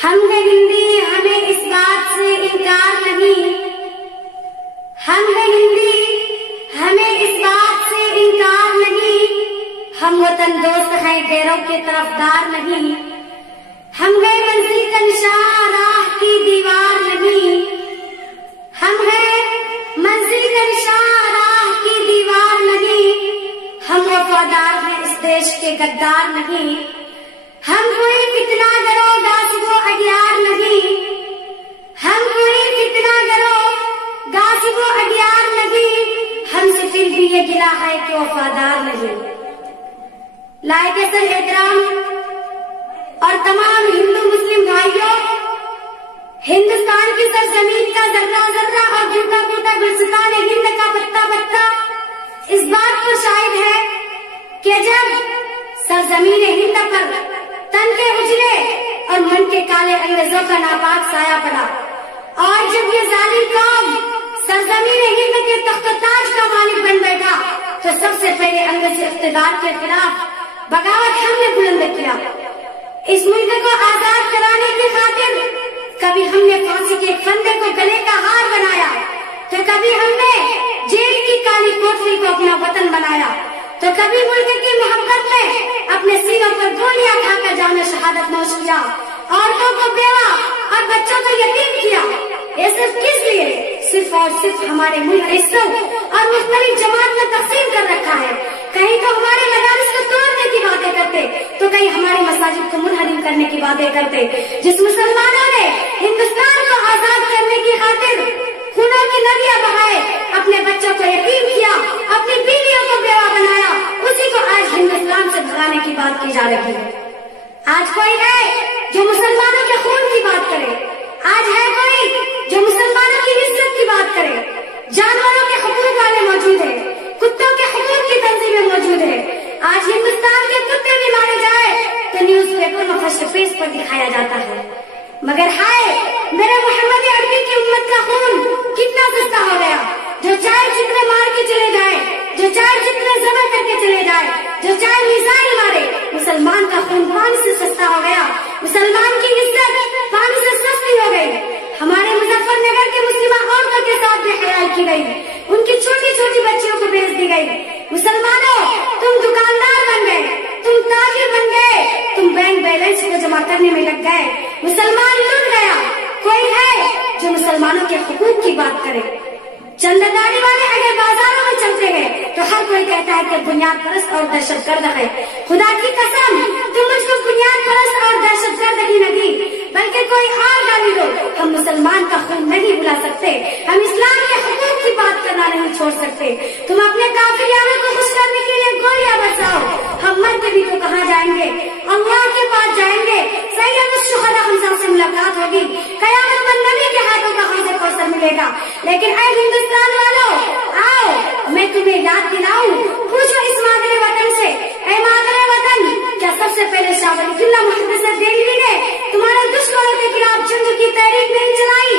ہم ہیں ہندی ہمیں اس بات سے انکار نہیں، ہم ہیں ہندی ہمیں اس بات سے انکار نہیں، ہم وطن دوست ہیں غیروں کے طرفدار نہیں، ہم گئے منزل کا نشان راہ کی دیوار نہیں، ہم ہیں منزل کا نشان راہ کی دیوار نہیں، ہم وفادار ہیں اس دیش کے غدار نہیں، ہم کوئی فتنہ گرو غاصب و اغیار نہیں، ہم کوئی فتنہ گرو غاصب و اغیار نہیں، ہم سے پھر بھی یہ گلہ ہے کہ وفادار نہیں۔ لائق اصل احترام اور تمام ہندو مسلم بھائیوں، ہندوستان کی سرزمین کا ذرہ ذرہ اور ٹوٹا پھوٹا گلستان ہند کا پتا پتا اس بات پر شاہد ہے کہ جب سرزمین ہند پر تن کے اجڑے اور من کے کالے انگریزوں کا ناپاک سایہ پڑا، اور جب یہ ظالم قوم سرزمین ہند کے تخت و تاج کا مالک بن بیٹھا تو سب سے پہلے انگریزی اقتدار کے خلاف بغاوت ہم نے بلند کیا۔ اس ملک کو آزاد کرانے کی خاطر کبھی ہم نے پھانسی کے پھندے کو گلے کا ہار بنایا، تو کبھی ہم نے جیل کی کالی کوٹری کو اپنا وطن بنایا، تو کبھی ملک کی محبت میں اپنے سینوں پر گولیاں کھا کر جان شہادت نوش کیا، عورتوں کو بیوہ اور بچوں کو یتیم کیا۔ یہ صرف کس لیے؟ صرف اور صرف ہمارے ملک حصوں اور مختلف جماعت میں تقسیم کر رکھا ہے۔ کہیں تو ہمارے مدارس کو توڑنے کی باتیں کرتے، تو کہیں ہماری مساجد کو منہدم کرنے کی باتیں کرتے۔ جس مسلمانوں نے ہندوستان کو آزاد کرنے کی خاطر خونوں کی ندیاں بہائے، اپنے بچوں کو یتیم کیا، اپنی بیویوں کو بیوہ بنایا، اسی کو آج ہندوستان سے بھگانے کی بات کی جا رہی ہے۔ آج کوئی ہے جو مسلمانوں کے خون کی بات کرے، آج ہے کوئی جو مسلمانوں کی عزت کی بات کرے، جانوروں کے حقوق والے موجود ہیں، کتوں کے حقوق کی تنظیمیں موجود ہیں۔ آج ہندوستان کے کتے بھی مارے جائے تو نیوز پیپر میں فرسٹ پیج پر دکھایا جاتا ہے، مگر ہائے میرے محمد عربی کی امت کا خون کتنا سستا ہو گیا، جو چاہے جتنے مار کے چلے جائے، جو چاہے جتنے ذبح کر کے چلے جائے، جو چاہے میزائل مارے، مسلمان کا خون پانی سے سستا ہو گیا، مسلمان کی عزت پانی سے سستی ہو گئی۔ ہمارے مظفر نگر کے مسلمہ عورتوں کے ساتھ بے حیائی کی گئی، ان کی چھوٹی چھوٹی بچیوں کو بیچ دی گئی۔ مسلمانوں تم دکاندار بن گئے، تم تاجر بن گئے، تم بینک بیلنس کو جمع کرنے میں لگ گئے، مسلمان لٹ گیا۔ کوئی ہے جو مسلمانوں کے حقوق کی بات کرے؟ چند داڑھی والے اگر بازاروں میں چلتے ہیں تو ہر کوئی کہتا ہے کہ بنیاد پرست اور دہشت گرد ہے۔ خدا کی قسم تم مجھ کو بنیاد پرست اور دہشت گرد ہی نہیں بلکہ کوئی اور گالی دو، ہم مسلمان کا خون نہیں بلا سکتے، ہم اسلام کے حقوق کی بات کرنا نہیں چھوڑ سکتے۔ تم اپنے کافریانوں کو خوش کرنے کے لیے گولیاں برساؤ، ہم مرتے بھی تو کہاں جائیں گے؟ اللہ کے پاس جائیں گے، سید الشہداء حمزہ سے ملاقات ہوگی، قیامت میں نبی کے ہاتھوں کا حوض کوثر ملے گا۔ لیکن اے ہندوستان والوں آؤ میں تمہیں یاد دلاؤں، پوچھو اس مادر وطن سے، اے مادر وطن کیا سب سے پہلے شاہ ولی اللہ محدث دہلوی نے تمہارے دشمنوں کے خلاف جنگ کی تحریک نہیں چلائی،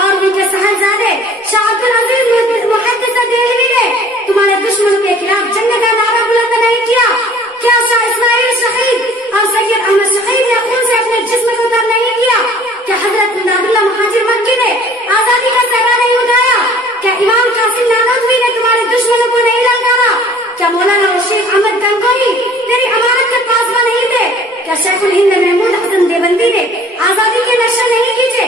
اور ان کے صاحبزادے شاہ عبد العزیز محدث دہلوی نے تمہارے دشمنوں کے خلاف جنگ کا نعرہ بلند نہیں کیا؟ کیا شاہ اسماعیل شہید اور سید احمد شہید نے خون سے اپنے جسم کو تر نہیں کیا؟ کیا حضرت عبداللہ مہاجر مکی نے آزادی کا صحرا نہیں اٹھایا؟ کیا امام قاسم نانوتوی نے تمہارے دشمنوں کو نہیں للکارا؟ کیا مولانا شیخ احمد گنگوئی تیری امانت کے پاسباں نہیں تھے؟ کیا شیخ الہند محمود حسن دیوبندی نے آزادی کے نشے نہیں کھینچے؟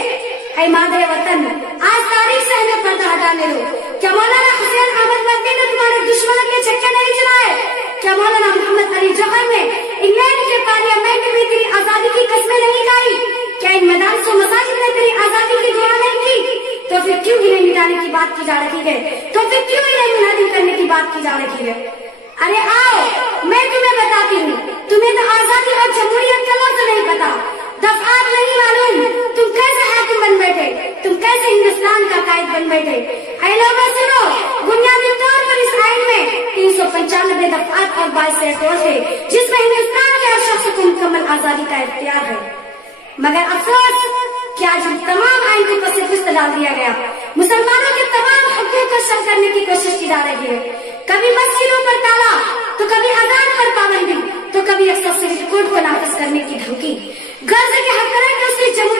اے مادر وطن آج تاریخ سے ہمیں پردہ ہٹانے دو۔ کیا مولانا حسین احمد مدنی نے تمہارے دشمنوں کے چکے نہیں چلائے؟ کیا مولانا محمد علی جوہر نے انگلینڈ کے پارلیمنٹ میں تیری آزادی کی قسمیں نہیں کھائی؟ کیا ان مدارس و مساجد نے تیری آزادی کی دعا نہیں کی؟ تو پھر کیوں انہیں مٹانے کی بات کی جا رہی ہے؟ تو پھر کیوں انہیں منہدم کرنے کی بات کی جا رہی ہے؟ ارے آؤ میں تمہیں بتاتی ہوں، تمہیں تو آزادی اور جمہوریت کا لفظ نہیں پتا، دفعات نہیں معلوم، تم کیسے حاکم بن بیٹھے، تم کیسے ہندوستان کا قائد بن بیٹھے۔ اے لوگوں سنو، بنیادی طور پر اس آئین میں 395 دفعات اور 22 اعتراض ہے جس میں ہندوستان کے ہر شخص کو مکمل آزادی کا اختیار ہے، مگر افسوس کہ آج تمام آئین کو پس پشت ڈال دیا گیا، مسلمانوں کے تمام حقوق کو شل کرنے کی کوشش کی جا رہی ہے۔ کبھی مسجدوں پر تالا تو کبھی اذان پر پابندی تو کبھی 100 کوڈ کو نافذ کرنے کی دھمکی، غرض کے حق کریں کہ اس کی جمہوریت